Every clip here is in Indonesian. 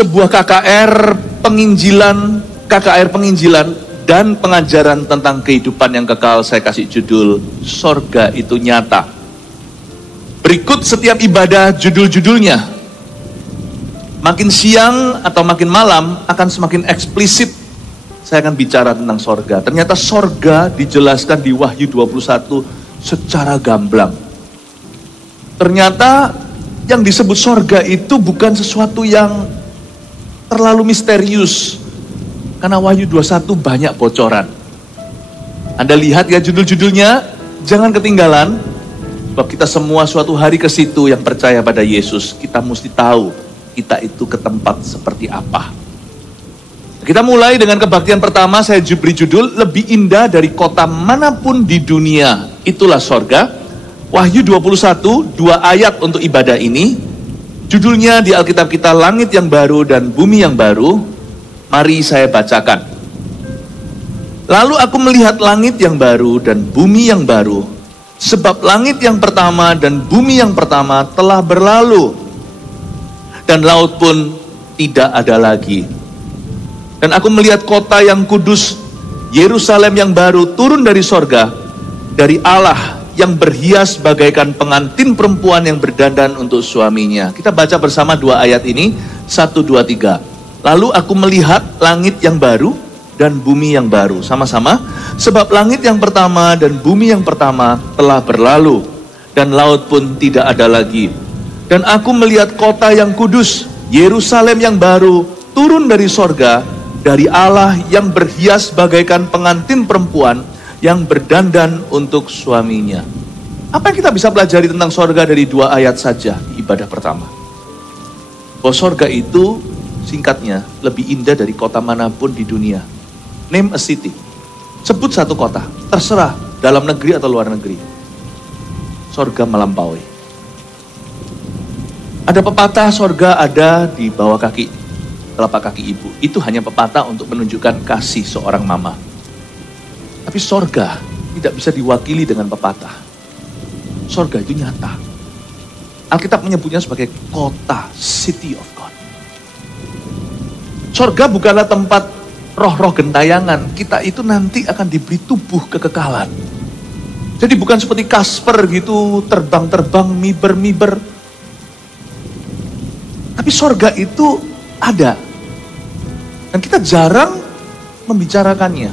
sebuah KKR penginjilan dan pengajaran tentang kehidupan yang kekal. Saya kasih judul, Sorga itu Nyata. Berikut setiap ibadah judul-judulnya. Makin siang atau makin malam akan semakin eksplisit saya akan bicara tentang sorga. Ternyata sorga dijelaskan di Wahyu 21 secara gamblang. Ternyata yang disebut sorga itu bukan sesuatu yang terlalu misterius. Karena Wahyu 21 banyak bocoran. Anda lihat ya judul-judulnya, jangan ketinggalan. Sebab kita semua suatu hari ke situ yang percaya pada Yesus. Kita mesti tahu kita itu ke tempat seperti apa. Kita mulai dengan kebaktian pertama, saya beri judul, lebih indah dari kota manapun di dunia, itulah sorga. Wahyu 21, 2 ayat untuk ibadah ini. Judulnya di Alkitab kita, langit yang baru dan bumi yang baru. Mari saya bacakan. Lalu aku melihat langit yang baru dan bumi yang baru, sebab langit yang pertama dan bumi yang pertama telah berlalu, dan laut pun tidak ada lagi. Dan aku melihat kota yang kudus, Yerusalem yang baru turun dari sorga, dari Allah yang berhias bagaikan pengantin perempuan yang berdandan untuk suaminya. Kita baca bersama 2 ayat ini, 1, 2, 3. Lalu aku melihat langit yang baru dan bumi yang baru. Sama-sama, sebab langit yang pertama dan bumi yang pertama telah berlalu, dan laut pun tidak ada lagi. Dan aku melihat kota yang kudus, Yerusalem yang baru turun dari sorga, dari Allah yang berhias bagaikan pengantin perempuan yang berdandan untuk suaminya. Apa yang kita bisa pelajari tentang sorga dari 2 ayat saja di ibadah pertama? Bahwa sorga itu singkatnya lebih indah dari kota manapun di dunia. Name a city. Sebut satu kota, terserah dalam negeri atau luar negeri. Sorga melampaui. Ada pepatah sorga ada di bawah kaki, telapak kaki ibu. Itu hanya pepatah untuk menunjukkan kasih seorang mama. Tapi sorga tidak bisa diwakili dengan pepatah. Sorga itu nyata. Alkitab menyebutnya sebagai kota, city of God. Sorga bukanlah tempat roh-roh gentayangan. Kita itu nanti akan diberi tubuh kekekalan. Jadi bukan seperti Kasper gitu, terbang-terbang, miber-miber. Tapi sorga itu ada. Dan kita jarang membicarakannya.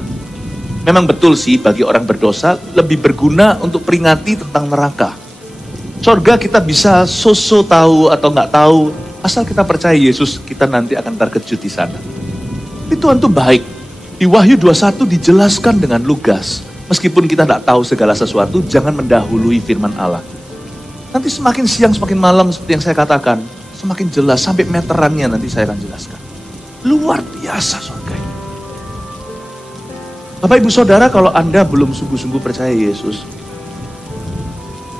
Memang betul sih bagi orang berdosa lebih berguna untuk peringati tentang neraka. Sorga kita bisa so-so tahu atau nggak tahu, asal kita percaya Yesus, kita nanti akan terkejut di sana. Tapi Tuhan tuh baik. Di Wahyu 21 dijelaskan dengan lugas. Meskipun kita nggak tahu segala sesuatu, jangan mendahului firman Allah. Nanti semakin siang semakin malam seperti yang saya katakan, semakin jelas sampai meterannya nanti saya akan jelaskan. Luar biasa surga ini. Bapak ibu saudara, kalau Anda belum sungguh-sungguh percaya Yesus,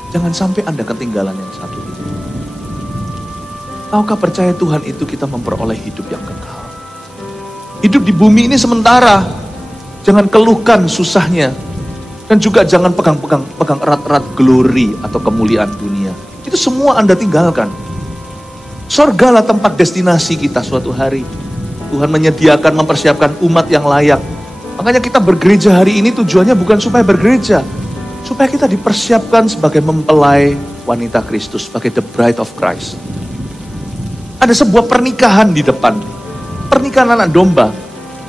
jangan sampai Anda ketinggalan yang satu ini. Tahukah percaya Tuhan itu kita memperoleh hidup yang kekal. Hidup di bumi ini sementara. Jangan keluhkan susahnya. Dan juga jangan pegang erat-erat glory atau kemuliaan dunia. Itu semua Anda tinggalkan. Sorgalah tempat destinasi kita suatu hari. Tuhan menyediakan, mempersiapkan umat yang layak. Makanya kita bergereja hari ini tujuannya bukan supaya bergereja. Supaya kita dipersiapkan sebagai mempelai wanita Kristus, sebagai the bride of Christ. Ada sebuah pernikahan di depan. Pernikahan anak domba.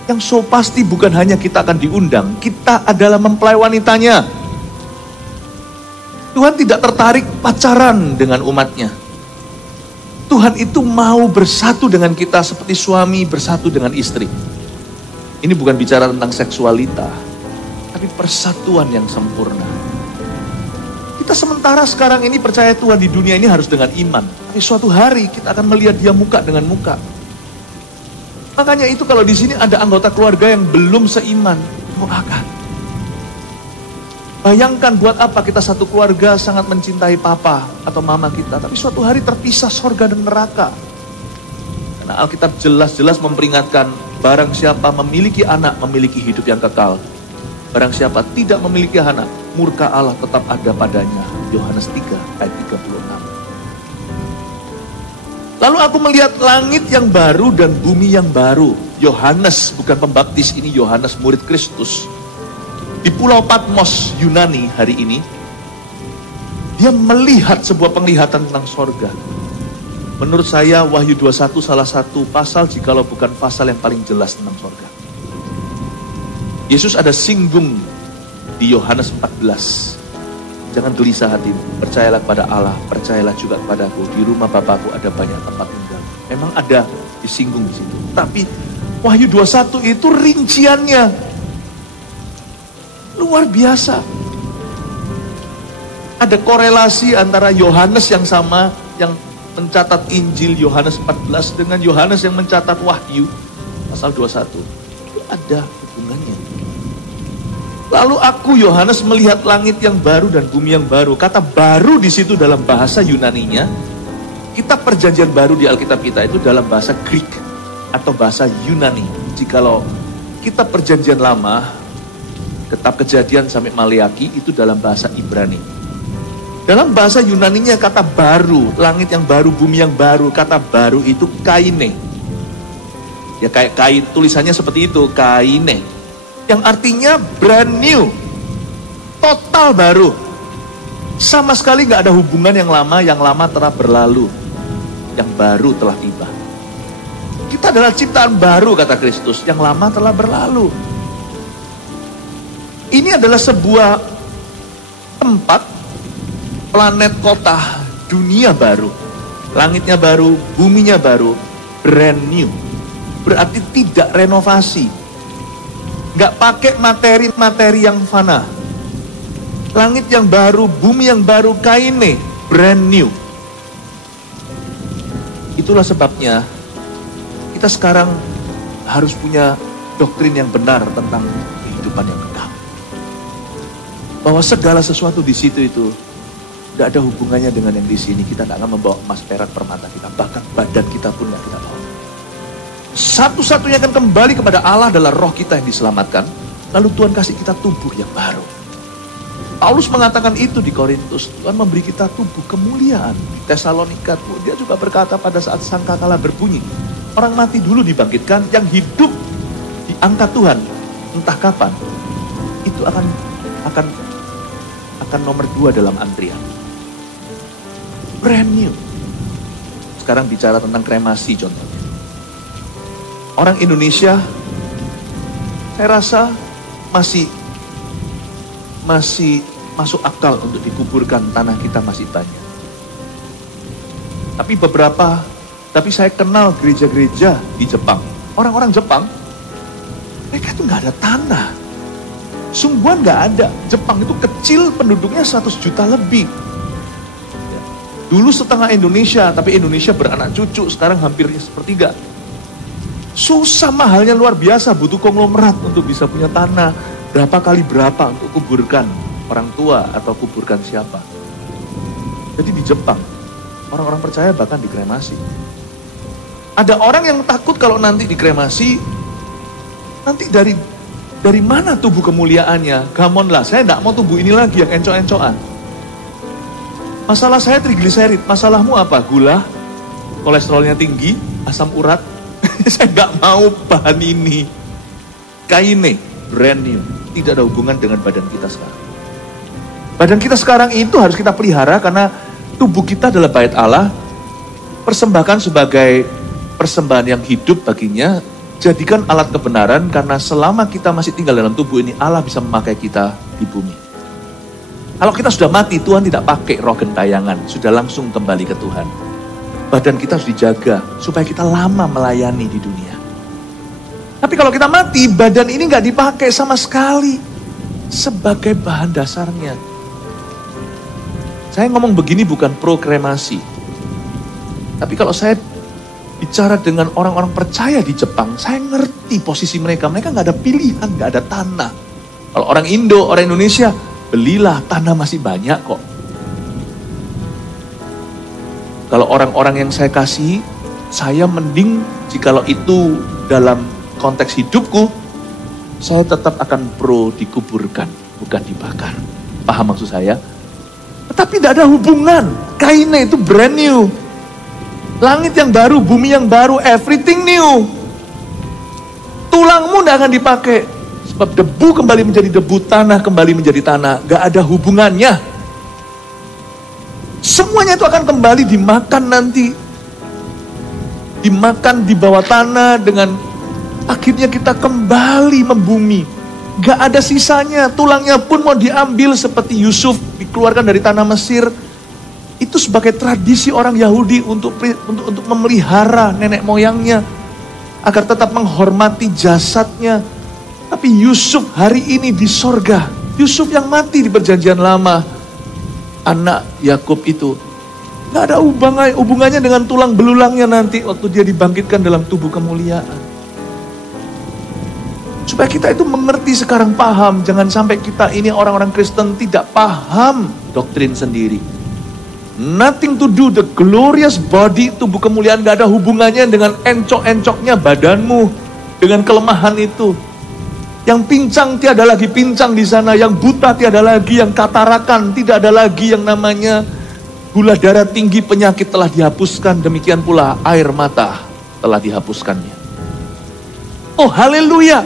Yang so pasti bukan hanya kita akan diundang. Kita adalah mempelai wanitanya. Tuhan tidak tertarik pacaran dengan umatnya. Tuhan itu mau bersatu dengan kita seperti suami bersatu dengan istri. Ini bukan bicara tentang seksualita, tapi persatuan yang sempurna. Kita sementara sekarang ini percaya Tuhan di dunia ini harus dengan iman. Tapi suatu hari kita akan melihat dia muka dengan muka. Makanya itu kalau di sini ada anggota keluarga yang belum seiman, doakan. Bayangkan buat apa kita satu keluarga sangat mencintai papa atau mama kita, tapi suatu hari terpisah sorga dan neraka. Karena Alkitab jelas-jelas memperingatkan, barang siapa memiliki anak memiliki hidup yang kekal. Barang siapa tidak memiliki anak, murka Allah tetap ada padanya. Yohanes 3 ayat 36. Lalu aku melihat langit yang baru dan bumi yang baru. Yohanes, bukan pembaptis, ini Yohanes murid Kristus. Di Pulau Patmos, Yunani hari ini, dia melihat sebuah penglihatan tentang sorga. Menurut saya Wahyu 21 salah satu pasal, jikalau bukan pasal yang paling jelas tentang sorga. Yesus ada singgung di Yohanes 14. Jangan gelisah hatimu, percayalah kepada Allah, percayalah juga kepadaku. Di rumah Bapakku ada banyak tempat tinggal. Memang ada disinggung di situ. Tapi Wahyu 21 itu rinciannya luar biasa. Ada korelasi antara Yohanes yang sama, yang mencatat Injil Yohanes 14 dengan Yohanes yang mencatat Wahyu pasal 21. Itu ada hubungannya. Lalu aku Yohanes melihat langit yang baru dan bumi yang baru. Kata baru di situ dalam bahasa Yunaninya, kitab perjanjian baru di Alkitab kita itu dalam bahasa Greek atau bahasa Yunani. Jikalau kitab perjanjian lama, kitab Kejadian sampai Maleaki itu dalam bahasa Ibrani. Dalam bahasa Yunaninya kata baru, langit yang baru, bumi yang baru, kata baru itu kaine. Ya kayak kain, tulisannya seperti itu, kaine. Yang artinya brand new, total baru. Sama sekali gak ada hubungan yang lama telah berlalu. Yang baru telah tiba. Kita adalah ciptaan baru kata Kristus, yang lama telah berlalu. Ini adalah sebuah tempat, planet kota, dunia baru. Langitnya baru, buminya baru, brand new. Berarti tidak renovasi. Gak pakai materi-materi yang fana. Langit yang baru, bumi yang baru, kaine, brand new. Itulah sebabnya kita sekarang harus punya doktrin yang benar tentang kehidupan yang kekal. Bahwa segala sesuatu di situ itu gak ada hubungannya dengan yang di sini. Kita gak akan membawa emas, perak, permata kita. Bahkan badan kita pun gak kita bawa. Satu-satunya akan kembali kepada Allah adalah roh kita yang diselamatkan. Lalu Tuhan kasih kita tubuh yang baru. Paulus mengatakan itu di Korintus. Tuhan memberi kita tubuh kemuliaan. Di Tesalonika dia juga berkata pada saat sangkakala berbunyi. Orang mati dulu dibangkitkan. Yang hidup diangkat Tuhan. Entah kapan. Itu akan nomor 2 dalam antrian. Brand new. Sekarang bicara tentang kremasi contohnya. Orang Indonesia, saya rasa masih masuk akal untuk dikuburkan, tanah kita masih banyak. Tapi saya kenal gereja-gereja di Jepang. Orang-orang Jepang, mereka itu nggak ada tanah. Sungguhan nggak ada. Jepang itu kecil, penduduknya 100 juta lebih. Ya. Dulu setengah Indonesia, tapi Indonesia beranak cucu, sekarang hampirnya sepertiga. Susah, mahalnya luar biasa, butuh konglomerat untuk bisa punya tanah. Berapa kali berapa untuk kuburkan orang tua atau kuburkan siapa. Jadi di Jepang, orang-orang percaya bahkan dikremasi. Ada orang yang takut kalau nanti dikremasi, nanti dari mana tubuh kemuliaannya? Gamon lah, saya tidak mau tubuh ini lagi yang encok-encokan. Masalah saya trigliserid, masalahmu apa? Gula, kolesterolnya tinggi, asam urat. Saya nggak mau bahan ini. Kaine, brand new. Tidak ada hubungan dengan badan kita sekarang. Badan kita sekarang itu harus kita pelihara karena tubuh kita adalah bait Allah. Persembahkan sebagai persembahan yang hidup baginya. Jadikan alat kebenaran karena selama kita masih tinggal dalam tubuh ini, Allah bisa memakai kita di bumi. Kalau kita sudah mati, Tuhan tidak pakai roh gentayangan. Sudah langsung kembali ke Tuhan. Badan kita harus dijaga supaya kita lama melayani di dunia. Tapi kalau kita mati, badan ini nggak dipakai sama sekali sebagai bahan dasarnya. Saya ngomong begini bukan pro kremasi. Tapi kalau saya bicara dengan orang-orang percaya di Jepang, saya ngerti posisi mereka. Mereka nggak ada pilihan, nggak ada tanah. Kalau orang Indo, orang Indonesia, belilah, tanah masih banyak kok. Kalau orang-orang yang saya kasih, saya mending jikalau itu dalam konteks hidupku, saya tetap akan pro dikuburkan, bukan dibakar. Paham maksud saya? Tetapi tidak ada hubungan. Kainnya itu brand new. Langit yang baru, bumi yang baru, everything new. Tulangmu tidak akan dipakai. Sebab debu kembali menjadi debu, tanah kembali menjadi tanah. Gak ada hubungannya. Semuanya itu akan kembali dimakan nanti. Dimakan di bawah tanah dengan akhirnya kita kembali membumi. Gak ada sisanya. Tulangnya pun mau diambil seperti Yusuf dikeluarkan dari tanah Mesir. Itu sebagai tradisi orang Yahudi untuk memelihara nenek moyangnya. Agar tetap menghormati jasadnya. Tapi Yusuf hari ini di sorga. Yusuf yang mati di perjanjian lama. Anak Yakub itu. Gak ada hubungannya dengan tulang belulangnya nanti. Waktu dia dibangkitkan dalam tubuh kemuliaan. Supaya kita itu mengerti sekarang, paham. Jangan sampai kita ini orang-orang Kristen tidak paham doktrin sendiri. Nothing to do, the glorious body, tubuh kemuliaan gak ada hubungannya dengan encok-encoknya badanmu. Dengan kelemahan itu. Yang pincang tiada lagi pincang di sana, yang buta tiada lagi, yang katarakan tidak ada lagi, yang namanya gula darah tinggi, penyakit telah dihapuskan, demikian pula air mata telah dihapuskannya. Oh haleluya.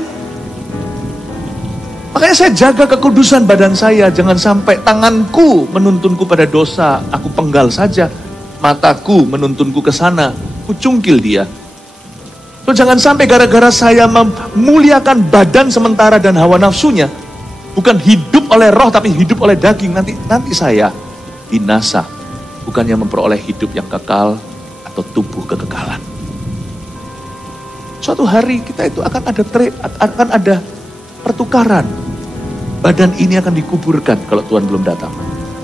Makanya saya jaga kekudusan badan saya, jangan sampai tanganku menuntunku pada dosa, aku penggal saja. Mataku menuntunku ke sana, ku cungkil dia. So, jangan sampai gara-gara saya memuliakan badan sementara dan hawa nafsunya, bukan hidup oleh roh tapi hidup oleh daging, nanti saya binasa, bukannya memperoleh hidup yang kekal atau tubuh kekekalan. Suatu hari kita itu akan ada pertukaran. Badan ini akan dikuburkan kalau Tuhan belum datang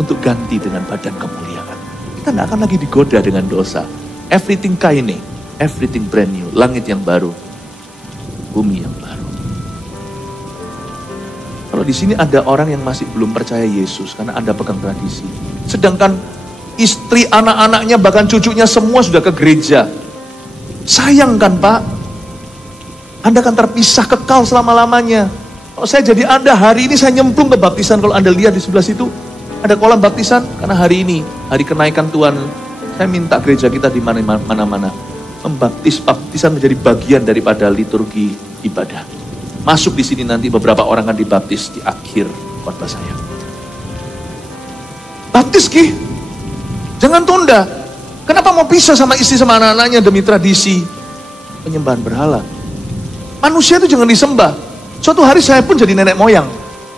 untuk ganti dengan badan kemuliaan. Kita tidak akan lagi digoda dengan dosa. Everything kaine, everything brand new, langit yang baru, bumi yang baru. Kalau di sini ada orang yang masih belum percaya Yesus karena Anda pegang tradisi, sedangkan istri, anak-anaknya, bahkan cucunya semua sudah ke gereja. Sayang kan Pak? Anda akan terpisah kekal selama-lamanya. Kalau saya jadi Anda, hari ini saya nyemplung ke baptisan. Kalau Anda lihat di sebelah situ, ada kolam baptisan. Karena hari ini, hari kenaikan Tuhan, saya minta gereja kita di mana-mana baptisan menjadi bagian daripada liturgi ibadah. Masuk di sini nanti beberapa orang akan dibaptis di akhir khotbah saya. Baptis Ki, jangan tunda. Kenapa mau pisah sama istri sama anak-anaknya demi tradisi penyembahan berhala? Manusia itu jangan disembah. Suatu hari saya pun jadi nenek moyang.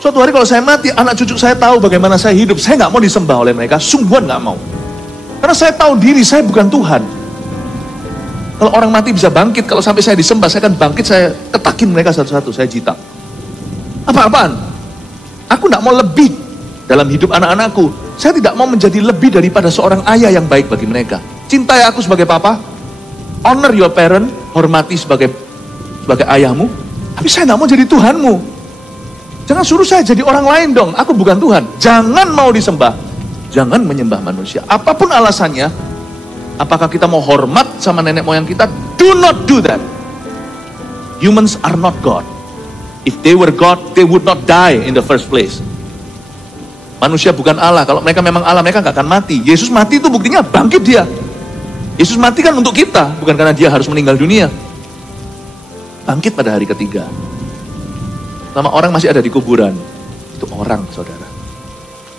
Suatu hari kalau saya mati, anak cucu saya tahu bagaimana saya hidup. Saya nggak mau disembah oleh mereka, sungguhan nggak mau. Karena saya tahu diri saya bukan Tuhan. Kalau orang mati bisa bangkit, kalau sampai saya disembah, saya akan bangkit, saya ketakin mereka satu-satu, saya jitak. Apa-apaan? Aku tidak mau lebih dalam hidup anak-anakku. Saya tidak mau menjadi lebih daripada seorang ayah yang baik bagi mereka. Cintai aku sebagai papa, honor your parent, hormati sebagai ayahmu, tapi saya tidak mau jadi Tuhanmu. Jangan suruh saya jadi orang lain dong, aku bukan Tuhan. Jangan mau disembah, jangan menyembah manusia. Apapun alasannya, apakah kita mau hormat sama nenek moyang kita, do not do that. Humans are not God. If they were God, they would not die in the first place. Manusia bukan Allah. Kalau mereka memang Allah, mereka gak akan mati. Yesus mati itu buktinya bangkit dia. Yesus mati kan untuk kita, bukan karena dia harus meninggal dunia. Bangkit pada hari ketiga. Selama orang masih ada di kuburan, itu orang, saudara.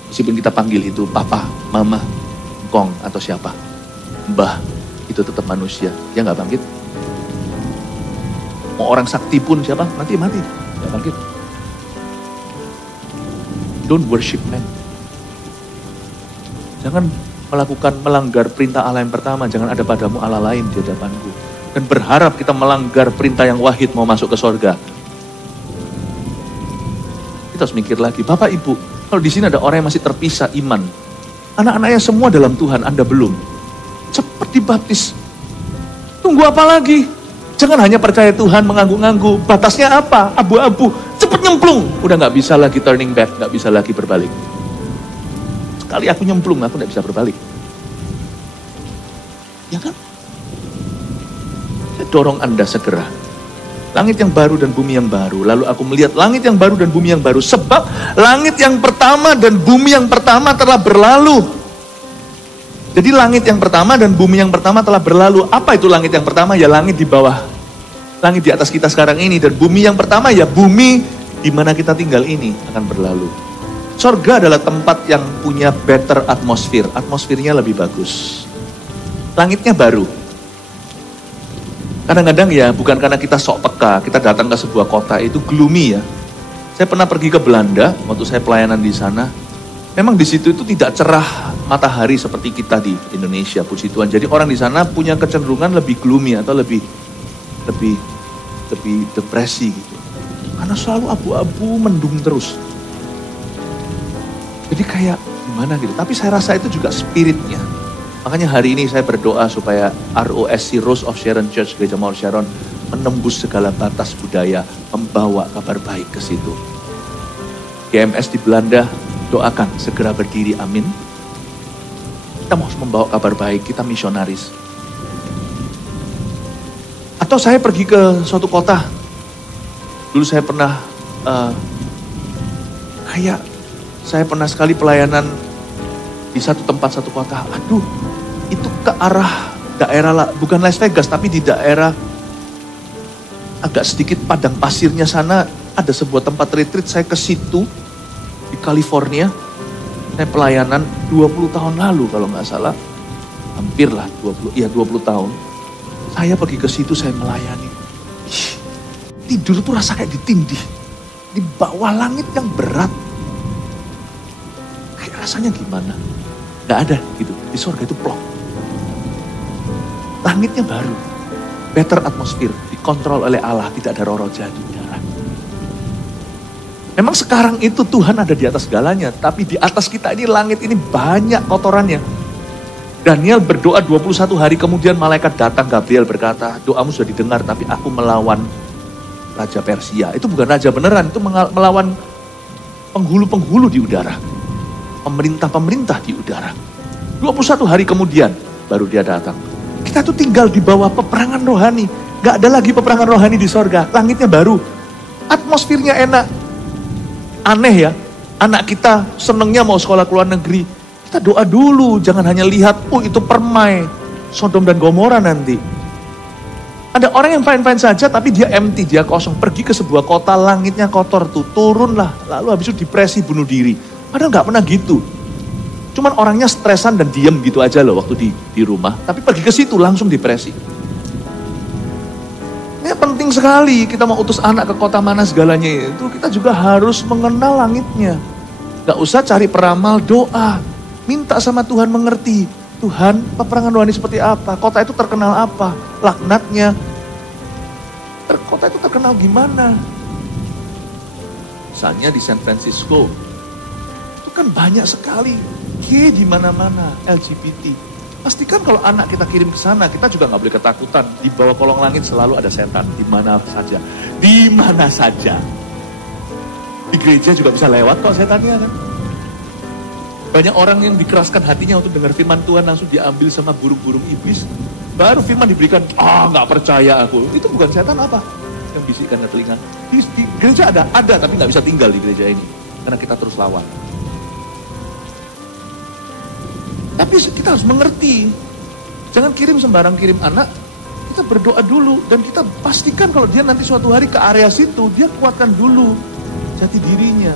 Meskipun kita panggil itu papa, mama, engkong, atau siapa, mbah, itu tetap manusia. Dia gak bangkit. Mau orang sakti pun siapa, mati, gak bangkit. Don't worship man. Jangan melanggar perintah Allah yang pertama. Jangan ada padamu Allah lain di hadapanku. Dan berharap kita melanggar perintah yang wahid mau masuk ke sorga. Kita harus mikir lagi, Bapak Ibu, kalau di sini ada orang yang masih terpisah iman, anak-anaknya semua dalam Tuhan, Anda belum, cepat dibaptis. Tunggu apa lagi? Jangan hanya percaya Tuhan mengangguk-angguk. Batasnya apa? Abu-abu. Cepat nyemplung. Udah gak bisa lagi turning back, gak bisa lagi berbalik. Sekali aku nyemplung, aku gak bisa berbalik. Ya kan? Saya dorong Anda segera. Langit yang baru dan bumi yang baru. Lalu aku melihat langit yang baru dan bumi yang baru. Sebab langit yang pertama dan bumi yang pertama telah berlalu. Jadi langit yang pertama dan bumi yang pertama telah berlalu. Apa itu langit yang pertama? Ya langit di bawah, langit di atas kita sekarang ini. Dan bumi yang pertama ya bumi di mana kita tinggal ini akan berlalu. Sorga adalah tempat yang punya better atmosphere. Atmosfernya lebih bagus. Langitnya baru. Kadang-kadang ya bukan karena kita sok peka, kita datang ke sebuah kota itu gloomy ya. Saya pernah pergi ke Belanda waktu saya pelayanan di sana. Memang di situ itu tidak cerah matahari seperti kita di Indonesia, puji Tuhan. Jadi orang di sana punya kecenderungan lebih gloomy atau lebih depresi gitu. Karena selalu abu-abu mendung terus. Jadi kayak gimana gitu. Tapi saya rasa itu juga spiritnya. Makanya hari ini saya berdoa supaya ROSC, Rose of Sharon Church, Gereja Mawar Sharon, menembus segala batas budaya, membawa kabar baik ke situ. GMS di Belanda, doakan segera berdiri, amin. Kita mau membawa kabar baik, kita misionaris. Atau saya pergi ke suatu kota, dulu saya pernah saya pernah sekali pelayanan di satu tempat, satu kota. Aduh, itu ke arah daerah, bukan Las Vegas, tapi di daerah agak sedikit padang pasirnya sana, ada sebuah tempat retreat. Saya ke situ di California. Saya pelayanan 20 tahun lalu kalau nggak salah. Hampir lah 20 tahun. Saya pergi ke situ, saya melayani. Tidur tuh rasa kayak ditindih. Di bawah langit yang berat. Kayak rasanya gimana? Nggak ada gitu. Di surga itu plong. Langitnya baru. Better atmosphere. Dikontrol oleh Allah. Tidak ada roh-roh jahat di udara. Memang sekarang itu Tuhan ada di atas segalanya. Tapi di atas kita ini langit ini banyak kotorannya. Daniel berdoa 21 hari kemudian malaikat datang, Gabriel berkata, doamu sudah didengar tapi aku melawan Raja Persia. Itu bukan raja beneran, itu melawan penghulu-penghulu di udara. Pemerintah-pemerintah di udara. 21 hari kemudian baru dia datang. Kita tuh tinggal di bawah peperangan rohani. Gak ada lagi peperangan rohani di sorga. Langitnya baru. Atmosfernya enak. Aneh ya, anak kita senengnya mau sekolah ke luar negeri. Kita doa dulu, jangan hanya lihat, itu permai, Sodom dan Gomora nanti. Ada orang yang fine-fine saja, tapi dia empty, dia kosong. Pergi ke sebuah kota, langitnya kotor tuh, turunlah. Lalu habis itu depresi, bunuh diri. Padahal gak pernah gitu. Cuman orangnya stresan dan diem gitu aja loh waktu di rumah. Tapi pergi ke situ, langsung depresi. Ini penting sekali, kita mau utus anak ke kota mana segalanya itu, kita juga harus mengenal langitnya. Gak usah cari peramal, doa. Minta sama Tuhan mengerti. Tuhan, peperangan rohani seperti apa? Kota itu terkenal apa? Laknatnya. Kota itu terkenal gimana? Misalnya di San Francisco, itu kan banyak sekali gay di mana-mana, LGBT. Pastikan kalau anak kita kirim ke sana, kita juga nggak boleh ketakutan. Di bawah kolong langit selalu ada setan, di mana saja. Di mana saja. Di gereja juga bisa lewat kok setannya kan. Banyak orang yang dikeraskan hatinya untuk dengar firman Tuhan, langsung diambil sama burung-burung iblis. Baru firman diberikan, nggak percaya aku. Itu bukan setan apa? Yang bisikkan ke telinga. Di gereja ada tapi nggak bisa tinggal di gereja ini. Karena kita terus lawan. Tapi kita harus mengerti, jangan kirim sembarang kirim anak, kita berdoa dulu dan kita pastikan kalau dia nanti suatu hari ke area situ, dia kuatkan dulu jati dirinya.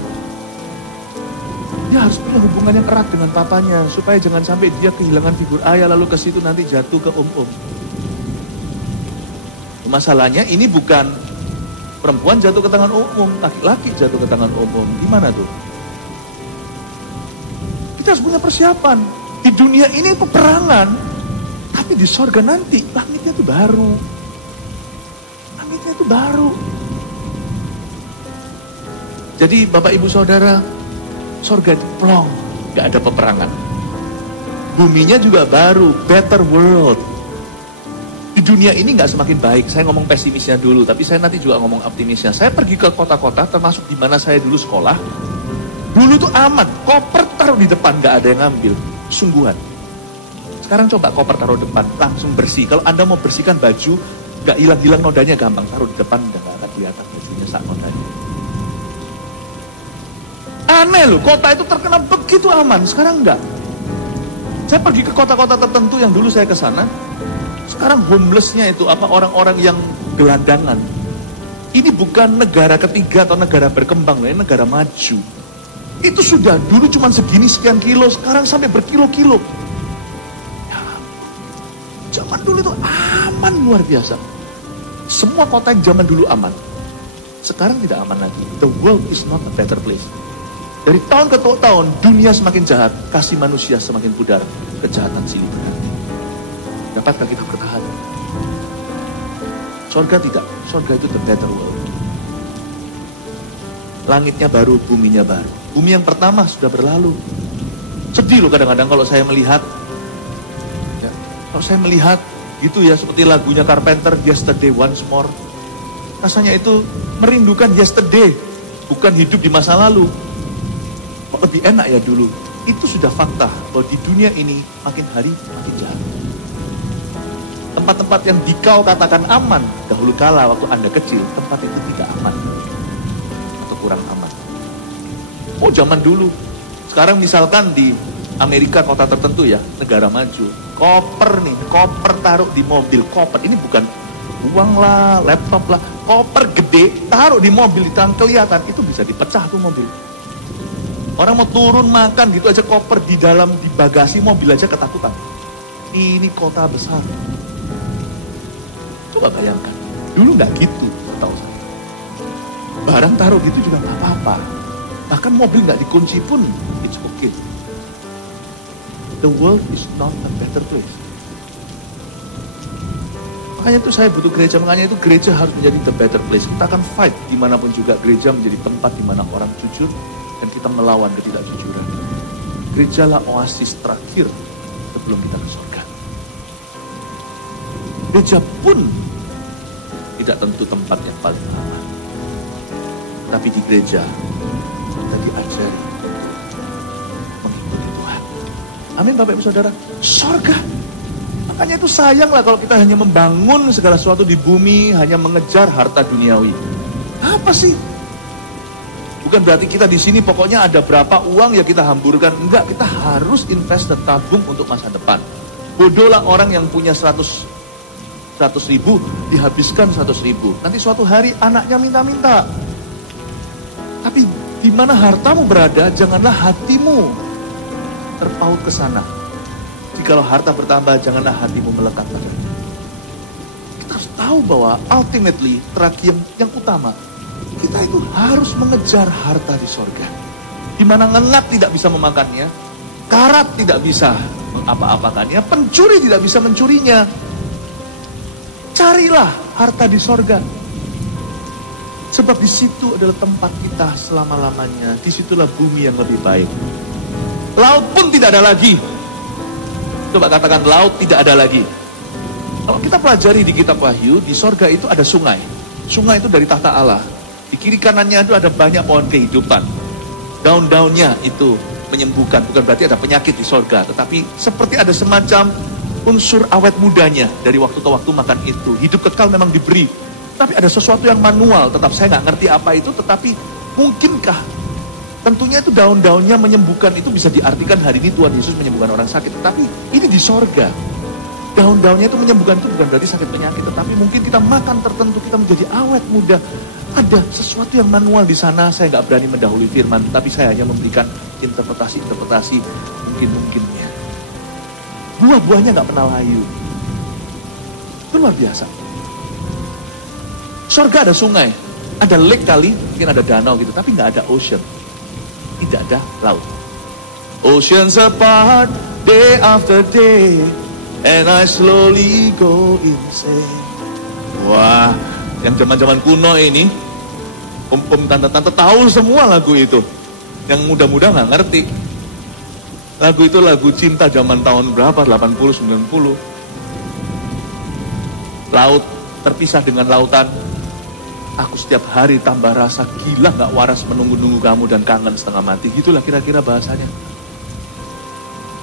Dia harus punya hubungan yang erat dengan papanya, supaya jangan sampai dia kehilangan figur ayah lalu ke situ nanti jatuh ke om-om. Masalahnya ini bukan perempuan jatuh ke tangan om-om, laki-laki jatuh ke tangan om-om, gimana tuh? Kita harus punya persiapan. Di dunia ini peperangan, tapi di sorga nanti langitnya itu baru. Langitnya itu baru. Jadi Bapak Ibu Saudara, sorga itu plong, gak ada peperangan. Buminya juga baru, better world. Di dunia ini gak semakin baik, saya ngomong pesimisnya dulu, tapi saya nanti juga ngomong optimisnya. Saya pergi ke kota-kota, termasuk di mana saya dulu sekolah. Dulu tuh aman, koper taruh di depan, gak ada yang ngambil. Sungguhan. Sekarang coba koper taruh depan, langsung bersih. Kalau Anda mau bersihkan baju, gak hilang-hilang nodanya gampang. Taruh di depan, udah gak akan kelihatan bajunya saat nodanya. Aneh loh, kota itu terkenal begitu aman, sekarang enggak. Saya pergi ke kota-kota tertentu yang dulu saya ke sana. Sekarang homelessnya itu orang-orang yang gelandangan. Ini bukan negara ketiga atau negara berkembang, ini negara maju. Itu sudah dulu cuma segini sekian kilo, sekarang sampai berkilo-kilo. Ya ampun, zaman dulu itu aman luar biasa. Semua kota yang zaman dulu aman, sekarang tidak aman lagi. The world is not a better place. Dari tahun ke tahun, dunia semakin jahat, kasih manusia semakin pudar, kejahatan silih berganti. Dapatkah kita bertahan? Sorga tidak, sorga itu the better world. Langitnya baru, buminya baru. Bumi yang pertama sudah berlalu. Sedih loh kadang-kadang kalau saya melihat, ya, kalau saya melihat gitu ya, seperti lagunya Carpenter, Yesterday Once More. Rasanya itu merindukan yesterday, bukan hidup di masa lalu. Kok lebih enak ya dulu? Itu sudah fakta bahwa di dunia ini makin hari makin jahat. Tempat-tempat yang dikau katakan aman dahulu kala waktu Anda kecil, tempat itu tidak aman hari ini. Atau kurang aman. Oh zaman dulu. Sekarang misalkan di Amerika kota tertentu ya, negara maju. Koper nih, koper taruh di mobil. Koper ini bukan uang lah, laptop lah. Koper gede taruh di mobil, di tangan kelihatan. Itu bisa dipecah tuh mobil. Orang mau turun makan gitu aja koper di dalam, di bagasi mobil aja ketakutan. Ini kota besar. Coba bayangkan, dulu nggak gitu setahu saya. Barang taruh gitu juga nggak apa-apa. Bahkan mobil nggak dikunci pun, it's okay. The world is not a better place. Makanya itu saya butuh gereja, makanya itu gereja harus menjadi the better place. Kita akan fight dimanapun juga gereja menjadi tempat dimana orang jujur dan kita melawan ketidakjujuran. Gerejalah oasis terakhir sebelum kita ke surga. Gereja pun tidak tentu tempat yang paling aman. Tapi di gereja, kita diajari untuk mengikuti Tuhan. Amin Bapak Ibu Saudara. Sorga. Makanya itu sayanglah kalau kita hanya membangun segala sesuatu di bumi, hanya mengejar harta duniawi. Apa sih? Bukan berarti kita di sini pokoknya ada berapa uang ya kita hamburkan. Enggak, kita harus invest dan tabung untuk masa depan. Bodohlah orang yang punya 100 ribu, dihabiskan 100 ribu. Nanti suatu hari anaknya minta-minta. Tapi di mana hartamu berada, janganlah hatimu terpaut ke sana. Jikalau harta bertambah, janganlah hatimu melekat padanya. Kita harus tahu bahwa ultimately, terakhir yang utama, kita itu harus mengejar harta di sorga. Di mana ngengat tidak bisa memakannya, karat tidak bisa mengapa-apakannya, pencuri tidak bisa mencurinya. Carilah harta di sorga. Sebab di situ adalah tempat kita selama-lamanya. Disitulah bumi yang lebih baik. Laut pun tidak ada lagi. Coba katakan laut tidak ada lagi. Kalau kita pelajari di kitab Wahyu, di sorga itu ada sungai. Sungai itu dari tahta Allah. Di kiri kanannya itu ada banyak pohon kehidupan. Daun-daunnya itu menyembuhkan. Bukan berarti ada penyakit di sorga. Tetapi seperti ada semacam unsur awet mudanya dari waktu ke waktu makan itu. Hidup kekal memang diberi. Tapi ada sesuatu yang manual. Tetap saya nggak ngerti apa itu. Tetapi mungkinkah? Tentunya itu daun-daunnya menyembuhkan. Itu bisa diartikan hari ini Tuhan Yesus menyembuhkan orang sakit. Tetapi ini di sorga. Daun-daunnya itu menyembuhkan itu bukan berarti sakit penyakit. Tetapi mungkin kita makan tertentu. Kita menjadi awet muda. Ada sesuatu yang manual di sana. Saya nggak berani mendahului firman. Tapi saya hanya memberikan interpretasi-interpretasi mungkin-mungkinnya. Buah-buahnya nggak pernah layu. Itu luar biasa. Sorga ada sungai, ada lake kali, mungkin ada danau gitu, tapi nggak ada ocean. Tidak ada laut. Oceans apart, day after day, and I slowly go insane. Wah, yang zaman-zaman kuno ini, om-om tante-tante tahu semua lagu itu. Yang muda-muda nggak ngerti. Lagu itu lagu cinta zaman tahun berapa? 80, 90. Laut terpisah dengan lautan. Aku setiap hari tambah rasa gila gak waras menunggu-nunggu kamu dan kangen setengah mati. Gitulah kira-kira bahasanya.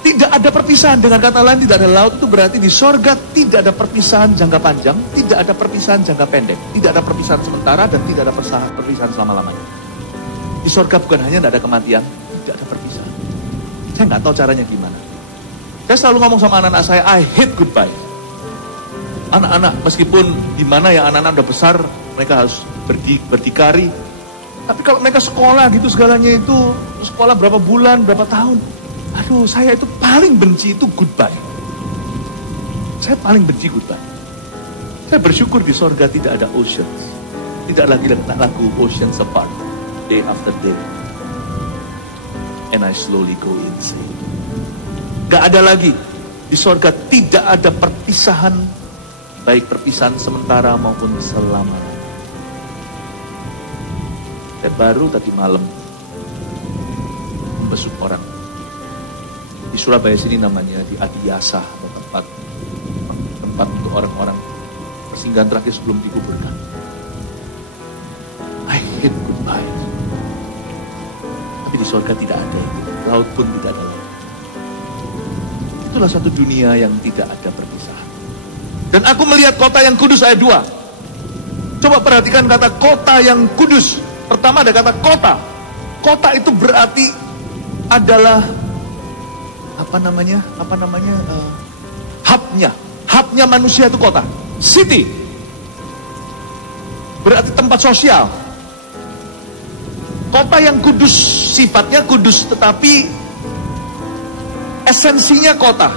Tidak ada perpisahan, dengan kata lain tidak ada laut itu berarti di sorga tidak ada perpisahan jangka panjang, tidak ada perpisahan jangka pendek, tidak ada perpisahan sementara dan tidak ada perpisahan selama-lamanya. Di sorga bukan hanya tidak ada kematian, tidak ada perpisahan. Saya nggak tahu caranya gimana. Saya selalu ngomong sama anak-anak saya, I hate goodbye. Anak-anak, meskipun gimana ya, anak-anak udah besar, mereka harus berdikari. Tapi kalau mereka sekolah gitu segalanya itu, sekolah berapa bulan, berapa tahun. Aduh, saya itu paling benci itu goodbye. Saya paling benci goodbye. Saya bersyukur di sorga tidak ada oceans. Tidak lagi lagu oceans apart, day after day. And I slowly go insane. Gak ada lagi. Di sorga tidak ada perpisahan, baik perpisahan sementara maupun selama-lama. Saya baru tadi malam membesuk orang. Di Surabaya sini namanya di Adiasa, atau tempat untuk orang-orang persinggahan terakhir sebelum dikuburkan. I hate goodbye. Tapi di surga tidak ada itu. Laut pun tidak ada lagi. Itulah satu dunia yang tidak ada perpisahan. Dan aku melihat kota yang kudus, ayat 2. Coba perhatikan kata kota yang kudus. Pertama ada kata kota. Kota itu berarti adalah hubnya. Hubnya manusia itu kota. City. Berarti tempat sosial. Kota yang kudus, sifatnya kudus, tetapi esensinya kota.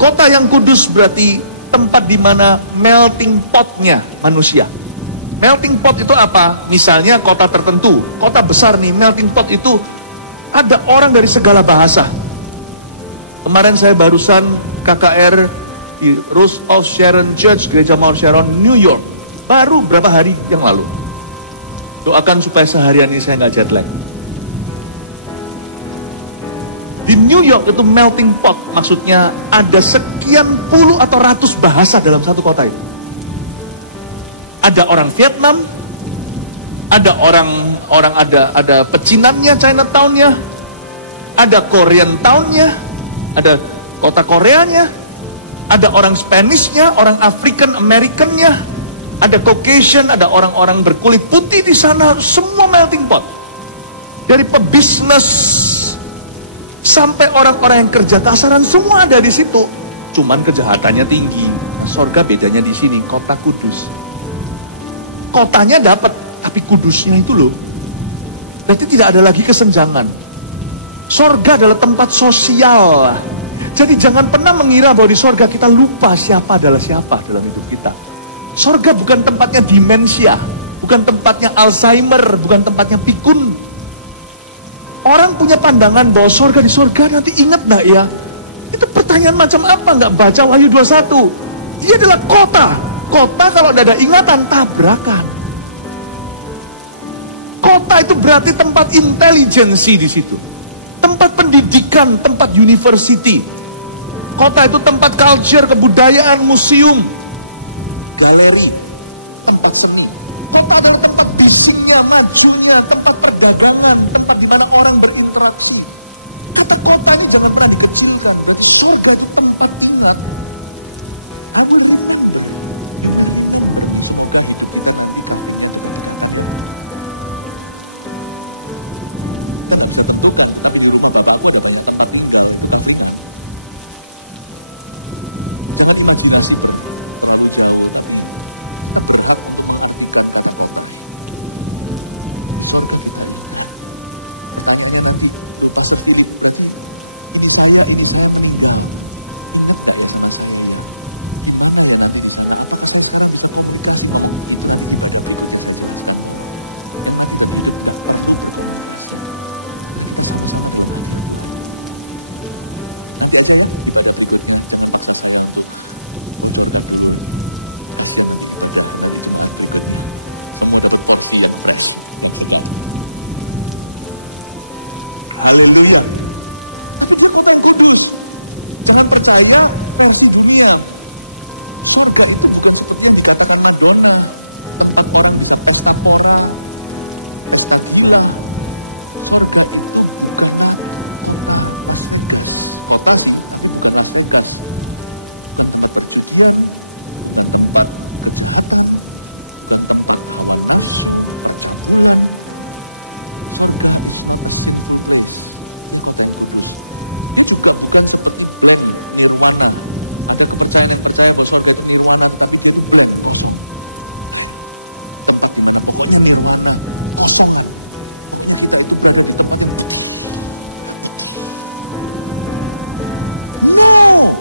Kota yang kudus berarti tempat di mana melting pot-nya manusia. Melting pot itu apa? Misalnya kota tertentu, kota besar nih, melting pot itu ada orang dari segala bahasa. Kemarin saya barusan KKR di Rose of Sharon Church, Gereja Mount Sharon, New York. Baru berapa hari yang lalu. Doakan supaya seharian ini saya nggak jet lag. Di New York itu melting pot, maksudnya ada sekian puluh atau ratus bahasa dalam satu kota itu. Ada orang Vietnam, ada ada pecinannya, Chinatown-nya, ada Korean Town-nya, ada kota Koreanya, ada orang Spanish-nya, orang African American-nya, ada Caucasian, ada orang-orang berkulit putih di sana, semua melting pot. Dari pebisnis sampai orang-orang yang kerja kasaran, semua ada di situ. Cuman kejahatannya tinggi. Nah, sorga bedanya di sini, kota kudus. Kotanya dapat, tapi kudusnya itu loh. Berarti tidak ada lagi kesenjangan. Sorga adalah tempat sosial. Jadi jangan pernah mengira bahwa di sorga kita lupa siapa adalah siapa dalam hidup kita. Sorga bukan tempatnya demensia, bukan tempatnya Alzheimer, bukan tempatnya pikun. Orang punya pandangan bahwa sorga di sorga nanti ingat gak ya? Itu pertanyaan macam apa gak baca Wahyu 21? Dia adalah kota. Kota kalau tidak ada ingatan, tabrakan. Kota itu berarti tempat intelijensi di situ. Tempat pendidikan, tempat university. Kota itu tempat culture, kebudayaan, museum, galeri, tempat seni. Kota adalah tempat bisingnya, majunya, tempat perdagangan, tempat di mana orang berinteraksi. Kata kota ini jangan pernah dikecilkan. Berarti sorga itu tempat ingat. I will remember. You will remember me. Semoga hidup kita nanti kaflingnya dekat-dekatan ya. Kita nggak bisa tentukan, tetapi di rumah bapakku ada banyak tempat tinggal, itu kaflingan. Jangan imajinasi terlalu jauh, tapi kita berhak untuk mengartikan kata kota. Di sorga kita ingat. Pertanyaannya nanti, lu Pastor Philip, berarti ini saya meninggal. Ingat gak ya sama saya ya? Gimana ya nanti di sana? Apakah saya sekarang bisa komunikasi? Ngomong itu nanti ibadah berikutnya saya jelaskan bahwa yang mati dan hidup gak perlu berkomunikasi. Karena kita sama-sama dalam hadirat Tuhan. Nanti aja ya ibadah berikutnya. Jangan paksa saya untuk bocorkan dulu. Kasihan nanti ibadah, nanti jemaat berikutnya. Semua dapat porsi yang fresh, yang segar. Haleluya. Tapi dia kota yang kudus. Jangan percaya versi dunia. Sorga itu bukan seperti yang dikatakan Madonna. Tempat orang bisa pesta pora, pesta gila. Sorga itu bukanlah kota Las Vegas. Kota sih, tapi bukan Las Vegas. Bukan tempat perjudian, bukan tempat kejahatan, bukan tempat hawa nafsu, percabulan. Sorga is not a sinful place. Dia kota yang kudus. Dia juga bukan seperti blank, nirwana. Ada kepercayaan yang percaya bahwa surga itu nirwana, tetapi dia itu blank, kosong. Blank. Tempat di mana pokoknya nirwana, kosongan. Pokoknya kita itu berada di tempat yang putih. No!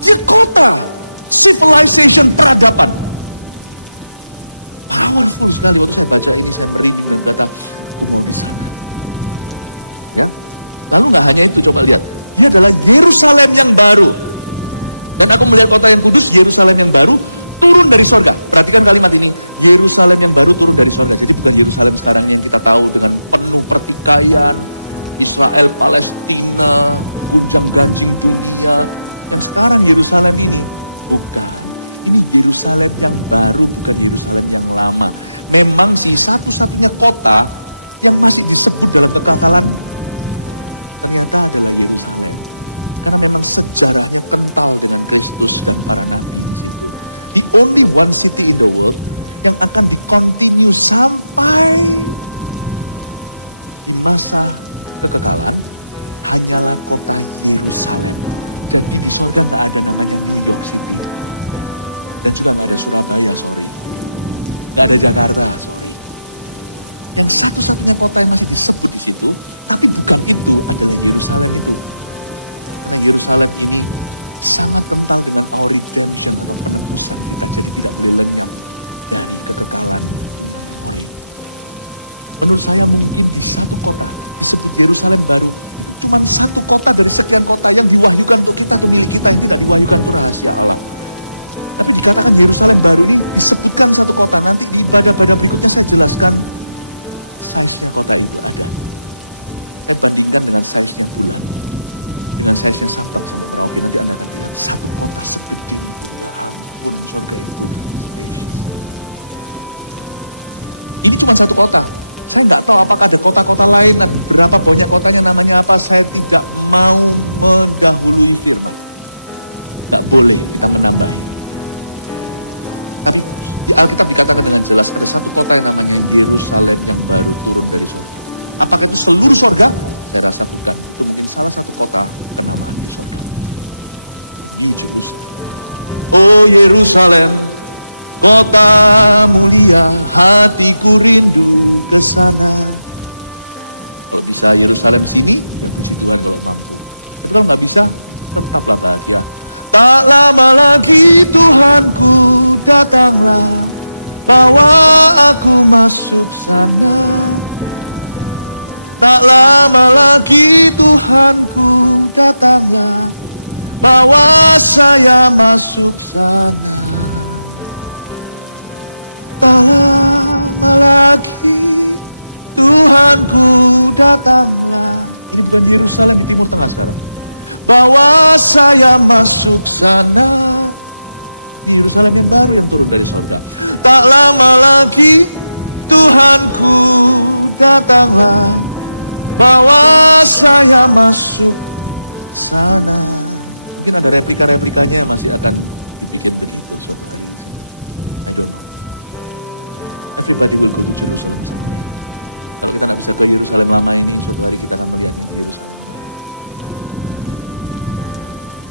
Dia kota, civilization, peradaban. Powerful sekali. Waktu saya baca ini, saya merinding dan berkata, aku mau di sana. Ya. Lalu nggak hanya itu, coba lihat. Dia adalah Yerusalem yang baru. Dan aku melihat kota yang kudus, Yerusalem yang baru, turun dari sorga. Perhatikan kalimat ini, Yerusalem yang baru turun dari sorga. Jadi bukan Yerusalem sekarang ini yang kita tahu dengan penuh pertikaian, Israel, Palestina, gunjang-ganjing dunia. Yang sekarang Yerusalem ini, bukan. Ini Yerusalem yang baru, bukan Yerusalem yang lama. Memang sih satu-satunya kota yang masih disebut dalam kekekalan ternyata adalah Yerusalem. Karena memang sejarahnya kental dengan Kristus dan para nabi di situ. The only one city in the world yang akan di-continue sampai di masa kekekalan hanyalah kota Yerusalem. Jadi di sorga nggak ada namanya New York City. Dan juga nggak ada Surabaya, sorry. Nggak ada Jakarta, sorry. Yang satu-satunya kota yang masih disebut di situ, tapi bukan itu, adalah Yerusalem itu. Karena Yerusalem ini sangat kental dengan our redemption atau penebusan kita. Jadi tidak boleh lenyap dari kekekalan punya memori. Menurut saya mungkin di satu kota disebut Yerusalem baru. Itu cuma satu kota dari sekian kota yang diwahyukan untuk kita, atau milik kita. Yang tidak diwahyukan itu rahasia Allah. Tapi dikatakan Yerusalem baru ini disebutkan satu kota. Nanti di ibadah-ibadah berikutnya saya jelaskan size-nya kota itu ada. Saya bandingkan dengan size-nya bulan. Dengan size-nya Sabang sampai Merauke. Nanti Anda akan lihat satu kota segede itu. Ya ampun, surga itu spacious. Ini cuma satu kota. Saya nggak tahu apakah ada kota-kota lain dan berapa banyak kotanya, namanya apa. Saya tidak mau mendahului firman. Nggak boleh kita menambahi. Tapi di Alkitab dikatakan dengan jelas ada satu kota yang namanya Yerusalem yang baru turun dari sorga. Apakah itu seluruh sorga? Saya rasa bukan. Itu mungkin salah satu kota kenamaan di sorga. New Jerusalem. Oh Yerusalem, kota mulia, hatiku rindu ke sana. Kalau bisa Yerusalem sini, ya puji Tuhan kalau mampu. Tapi kalau nggak bisa, tetaplah bahagia. Tak lama lagi Tuhanku datanglah, bawa aku masuk sana. Tak lama lagi Tuhanku datanglah, bawa saya masuk sana. Tak lama lagi Tuhanku datanglah. Ini bukan Yerusalem di Timur Tengah sekarang. Bawa saya masuk sana. Ini Yerusalem yang baru yang turun dari sorga. Tak lama lagi Tuhanku datanglah, bawa saya masuk sana. Mungkin ada replika-replikanya yang masih akan dibikin begitu suatu hari di sini. I don't know. Everybody will go to Jerusalem someday. Kalau kita nggak bisa ke Yerusalem lama ini, suatu hari kita akan melihatnya di Yerusalem.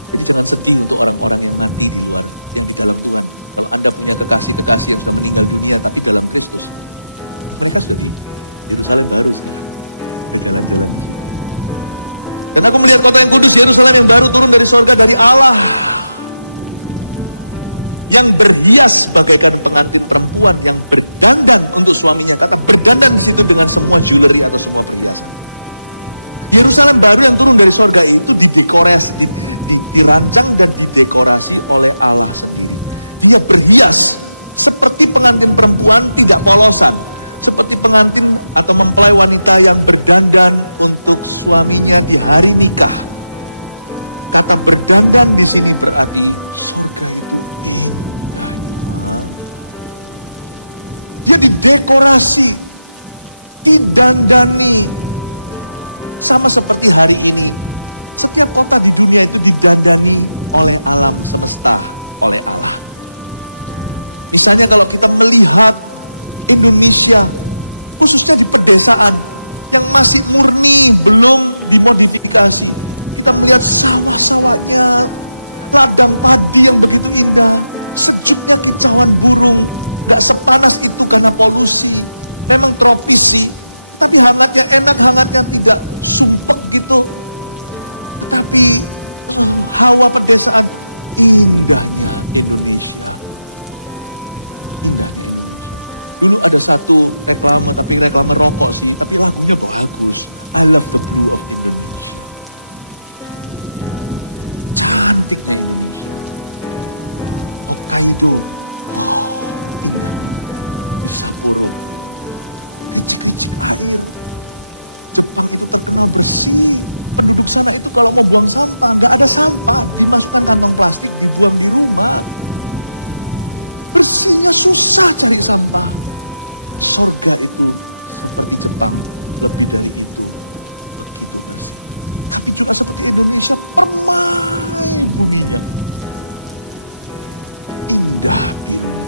Jadi jangan sedih untuk orang-orang yang mati di luar, yang di dalam Tuhan. Kalau Anda punya kekasih-kekasih yang sudah meninggal dunia tapi dalam Kristus, mereka sudah di Yerusalem baru sekarang. Ke jalan-jalan. Dan aku melihat kota yang kudus, Yerusalem yang baru turun dari sorga dari Allah. Yang berhias bagaikan pengantin perempuan yang berdandan untuk suaminya. Kata berdandan di situ dengan semua jewelry atau semua perhiasan. Yerusalem baru yang turun dari sorga itu dirancang dan didekorasi oleh Allah sendiri. Dia berhias seperti pengantin perempuan, tidak polosan. Seperti pengantin atau mempelai wanita yang berdandan untuk suaminya di hari nikah. Kata berdandan di sini berarti sorga itu indahnya. Dia didekorasi, didandani. Sama seperti hari ini, setiap kota di dunia itu didandani oleh alam semesta, oleh Allah. Misalnya kalau kita melihat Indonesia, khususnya di pedesaan, yang masih murni, belum dimodifikasi. Kita melihat sawah-sawahnya, ladang padi yang begitu indah, sejuknya kicauan burung, gak sepanas itu karena polusi. Memang tropis sih, tapi hangatnya enak, hangatnya tidak sumpek gitu. Tetapi hawa pedesaan, indahnya Indonesia. Indahnya Indonesia. Dulu ada satu reklame, tapi reklame rokok sih, tapi lagunya bagus. I love the blue of Indonesia. Cantiknya Indonesia. Hokkaido, wow, indah. Di Sapporo, ricik-ricik air. Jepang itu terkenal bersih. Penduduk sana itu kalau mau buang sampah, nggak ada sampah, dimasukkan kantong plastik, dibuang di rumah. Bersihnya susah cari sampah. Sorga itu seperti Jepang, lebih dari itu, begitu bersih. Tapi juga seperti Indonesia, permai buminya. Indah birunya.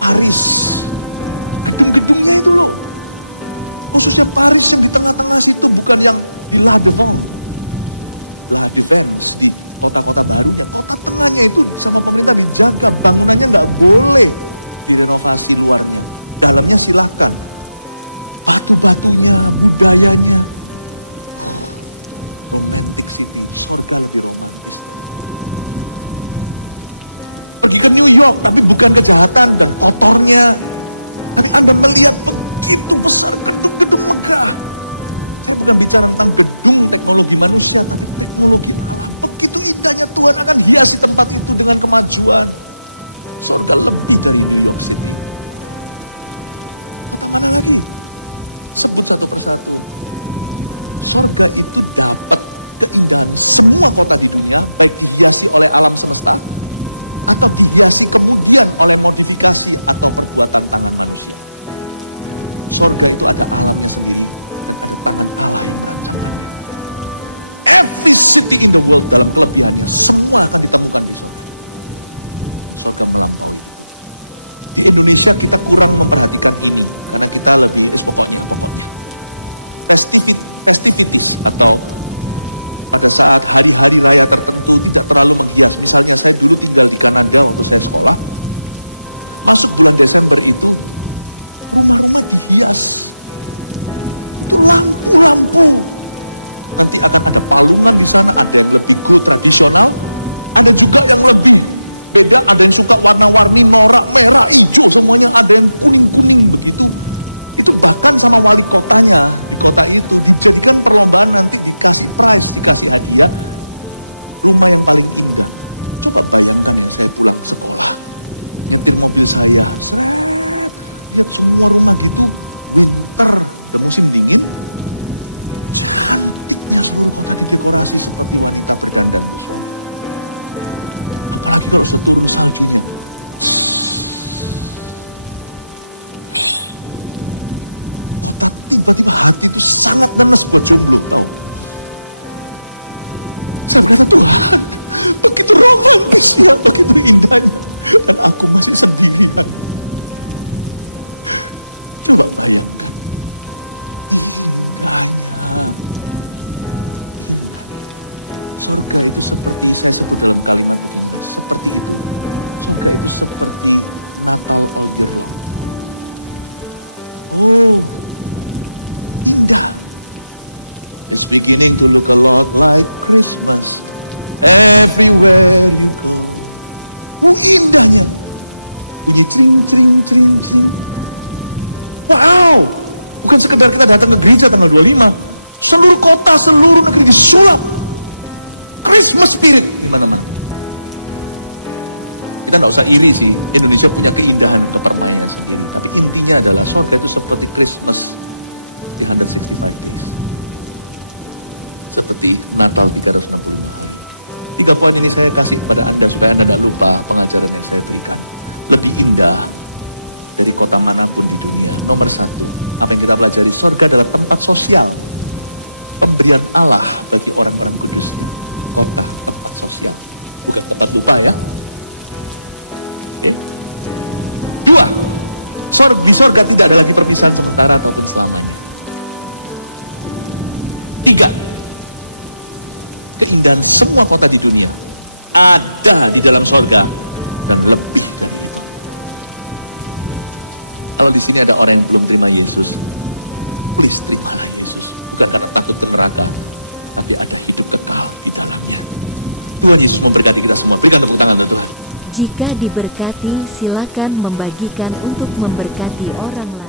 Paris, gedung-gedungnya itu loh. Khususnya Paris yang di tengah-tengah situ, bukan yang di La Défense. La Défense, di kota-kota barunya. Kota tengahnya itu sama pemerintah dijaga, bangunannya nggak boleh direnovasi luarnya. Dalamnya silakan. Batu-batunya, budayanya. Romantic city, sorga lebih romantis. Pergi ke New York, tapi bukan kejahatan dan kotornya. Tapi Anda melihat begitu besar gedung-gedung megah. Saya bukan bicara tentang gedung teknologi manusia, tapi teknologi alam. Begitu indahnya Tuhan akan hiasi tempat itu dengan kemajuan. Sorga lebih dari New York City. Kota mana lagi? Sebut satu persatu. Sorga itu dapat keindahan semua kota di dunia, baik dihiasi oleh alam semesta, atau dihiasi kemudian oleh modifikasi atau perbuatan tangan manusia. Sorga itu ada alamnya sendiri, dan ada tangan Allah yang merancangkannya. Every city in the world dalam kelebihannya, semua akan ditemukan di sorga. Sorga melampaui itu. Di Indonesia kita kurang memperhatikan ini, karena kita lebih, pokoknya. Festivities atau pada saat hari-hari raya tertentu tidak terlalu menghias. Misalnya saya dulu tinggal di Kanada waktu saya sekolah. Masuk bulan Desember itu, rumah-rumah dihias. Itu lampu-lampu. Nanti akan ada palungan di sana, ada yang lebih go tradisional, ada juga yang lebih beda, ada yang suka warna-warni, norak, merah, hijau, semuanya ada yang kuning-kuning begitu. Itu bahkan sama wali kotanya di kota itu dijadikan perlombaan, nanti dikasih prize, dikasih hadiah, rumah yang paling indah. Coba bayangkan ya, saya pulang sekolah, nyetir mobil saya, seret, lihat semua rumah gitu, winter, udah musim dingin, cantiknya seluruh kota didekorasi seperti wanita berdandan bersuami. Apalagi kalau sudah turun saljunya. Kota tiba-tiba hati itu sangat nenes buat jomblo, tahu? Saya berkata, Tuhan, begitu romantisnya, begitu indahnya, dan aku masih sendirian. Coba bayangkan, indahnya. Sorga itu seperti saya sebut dalam kalimat begini, seperti itu. Sorga itu seperti Natal all year long. Oh, indah. It's beginning to look a lot like Christmas everywhere you go. Oh, indahnya. Bunyi cring, cring, cring, cring. Wow, bukan sekedar kita datang ke gereja tanggal 25. Seluruh kota, seluruh negeri disulap. Christmas spirit di mana-mana. Kita nggak usah iri sih, Indonesia punya keindahan kepermainan sendiri. Tapi intinya adalah sorga itu seperti Christmas 365 days. Seperti Natal 365 hari. 3 poin ini saya kasih pada Anda supaya Anda tidak lupa pengajaran yang saya berikan. Lebih indah dari kota manapun di dunia. Nomor 1, apa yang kita pelajari, sorga adalah tempat sosial. Pemberian Allah bagi orang-orang kudusnya. Kota, tempat sosial, bukan tempat lupa ya. Oke. 2, di sorga tidak ada lagi perpisahan sementara ataupun selamanya. 3. Keindahan semua kota di dunia ada di dalam sorga dan lebih dari itu. Kalau di sini ada orang yang belum terima Yesus, please terimalah Yesus. Bukan karena takut ke neraka, tapi ada hidup kekal di dalamnya. Tuhan Yesus memberkati kita semua. Berikan tepuk tangan untuk Tuhan. Jika diberkati, silakan membagikan untuk memberkati orang lain.